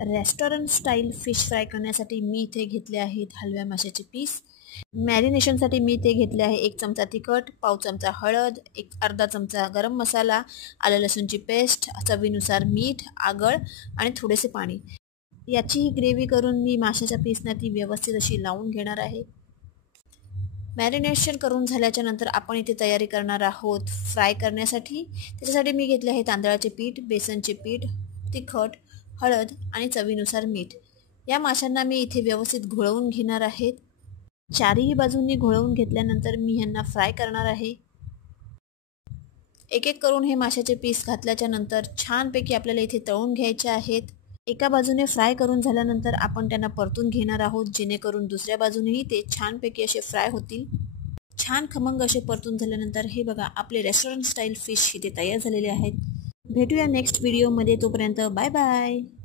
Restaurant style fish fry करण्यासाठी मी इथे घेतले आहेत हलव्या माशाचे पीस. मॅरिनेशनसाठी मी इथे घेतले आहे 1 चमचा तिखट, पाव चमचा हळद, अर्धा चमचा गरम मसाला, आलं लसूणची पेस्ट, चवीनुसार मीठ, आगळ आणि थोडेसे पाणी. याची ग्रेव्ही करून मी माशाच्या पीसना ती व्यवस्थित अशी लावून घेणार आहे. मॅरिनेशन करून झाल्याच्या नंतर आपण इथे तयारी करणार आहोत फ्राय करण्यासाठी. त्याच्यासाठी मी घेतले आहे तांदळाचे पीठ, बेसनचे पीठ, तिखट, हळद आणि चवीनुसार मीठ. या माशांना मी इथे व्यवस्थित घोळवून घेणार आहेत. चारही बाजूंनी घोळवून घेतल्यानंतर मी ह्यांना फ्राय करणार आहे. एक एक करून हे माशाचे पीस घातल्याच्या नंतर छानपैकी आपल्याला इथे तळून घ्यायचे आहेत. एका बाजूने फ्राय करून झाल्यानंतर आपण त्यांना परतून घेणार आहोत, जेणेकरून दुसऱ्या बाजूनेही ते छानपैकी असे फ्राय होतील. छान खमंग असे परतून झाल्यानंतर हे बघा आपले रेस्टॉरंट स्टाईल फिश इथे तयार झालेले आहेत. भेटूया नेक्स्ट व्हिडिओमध्ये. तोपर्यंत बाय बाय.